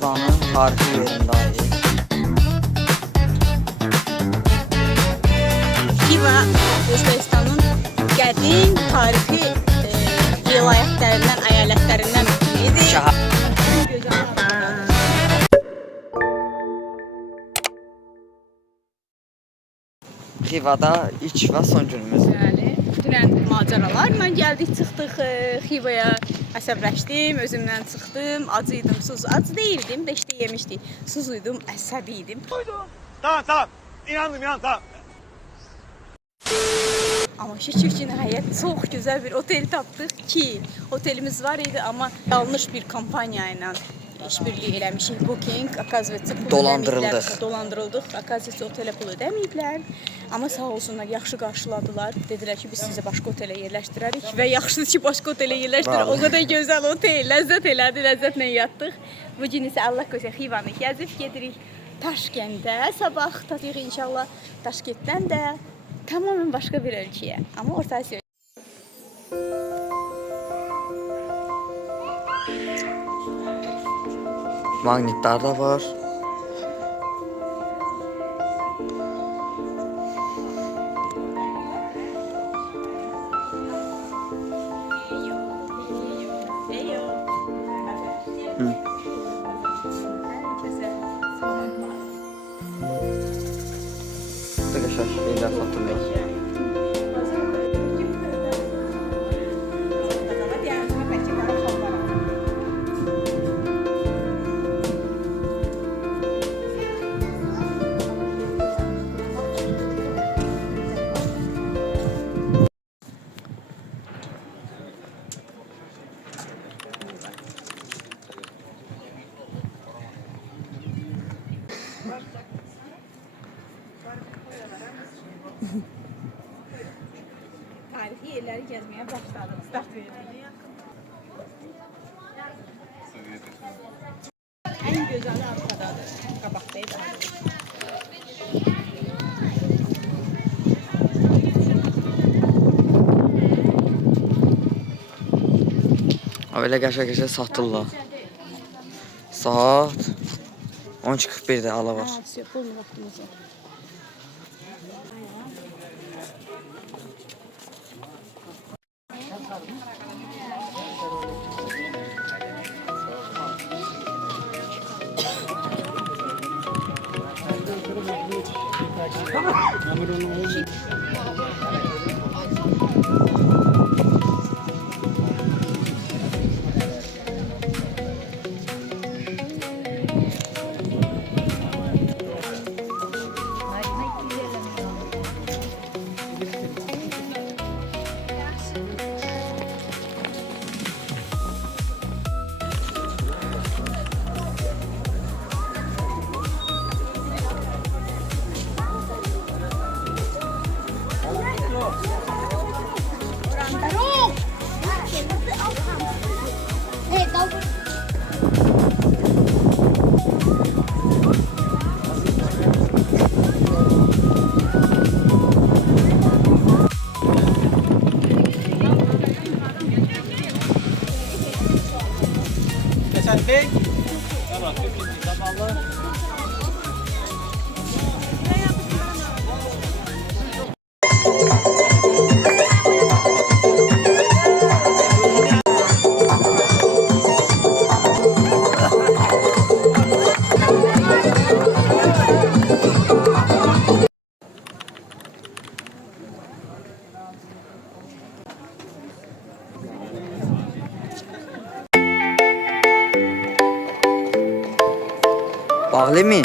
Xivanın tarihi yerindəyik. Xiva Özbekistanın qədim tarixi vilayətlərindən, əyalətlərindən biridir. Xivada ilk və son günümüz. Bəli, dünən macəralarla gəldik, çıxdıq Xivaya. Əsəbləşdim, özümdən çıxdım, acıydım, acı değildim, beşdə yemişdik. Suzuydum, əsəbiydim. Tamam, inandım, tamam. Amma şükür ki, nəhayət çox gözəl bir otel tapdıq ki, otelimiz var idi, amma yanlış bir kampaniya ilə işbirliği eləmişik. Booking, akaziyası pul dolandırıldıq. Akaziyası otelə pul ödəməyiblər. Amma sağ olsunlar, yaxşı qarşıladılar. Dedilər ki, biz sizi başqa otelə yerləşdirərik və yaxşıdır ki, başqa otelə yerləşdirək. O qədər gözəl otel, ləzzət elədi, ləzzətlə yatdıq. Bu gün isə Allah qoysa Xivanı gəzib gedirik Daşkəndə. Sabah tatıq inşallah Daşkənddən də tamamen başqa bir ölkəyə. Amma Orta Asiya. Maqnitlər də var. Arkadaşlar şeyler satılıyor. Tarihi yerləri gəzməyə başladım. Start verdik. Ən gözəli arxadadır. Qabaqdaydı. Öyle qəşəng satırlar. Saat 12:41'də ala var. Bulun vaxtımızı. Bağlı mı?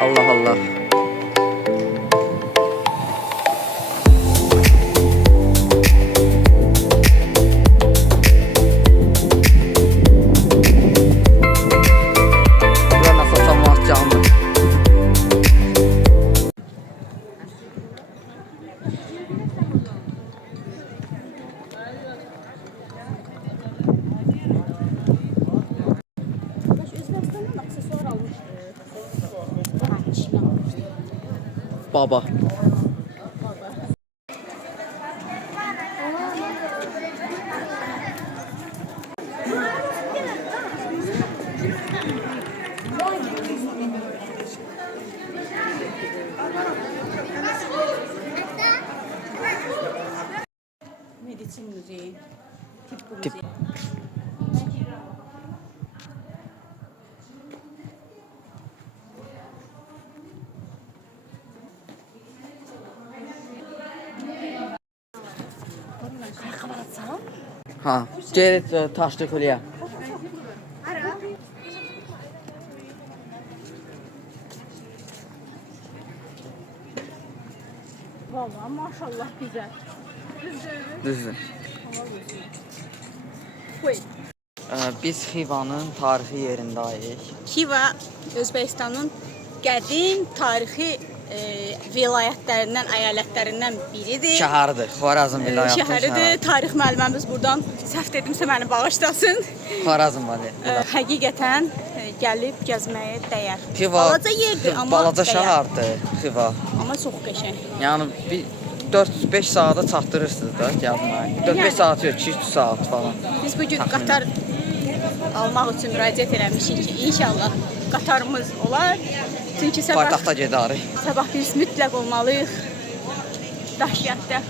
Allah Allah. Bura nasıl samat canlı? Baba. Tip. Ha, gel taşlı kolye. Vallahi maşallah güzel. Düzdür. Koy. Biz Xivanın tarixi yerindəyik. Xiva Özbəkistanın qədim tarixi vilayətlərindən, əyalətlərindən biridir. Şəhərdir. Xorazm vilayəti Şəhəridir. Tarix müəlliməmiz buradan səhv dedimsə məni bağışlasın. Xorazm vali. Həqiqətən gəlib gəzməyə dəyər. Xiva Balaca yerdir amma balaca dəyər. şəhərdir Xiva. Amma çox qəşəng. Yəni bir 4-5 saata çatdırırsınız da gəlməyə. 4-5 saat yox, 2-3 saat falan. Biz bu gün Təxminən. qatar almaq üçün müraciət eləmişik ki, inşallah qatarımız olar. Çünki sabah Paytaxta gedərik. biz mütləq olmalıyıq Daşkənddə.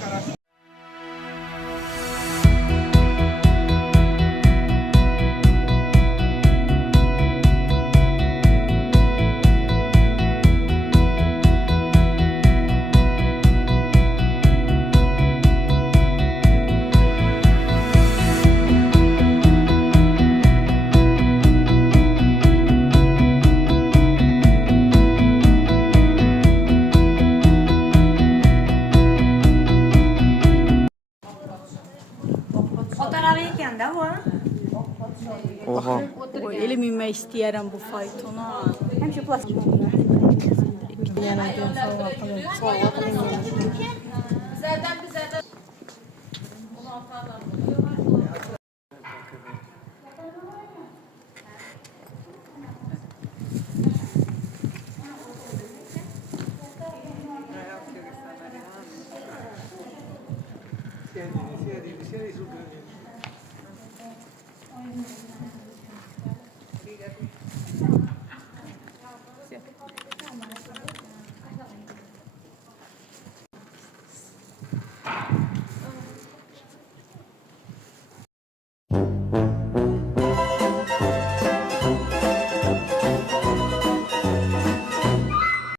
Oha. Oy, elə minmək istəyərəm bu faytona. Həmişə plastik. Siediti, siediti, siedi su.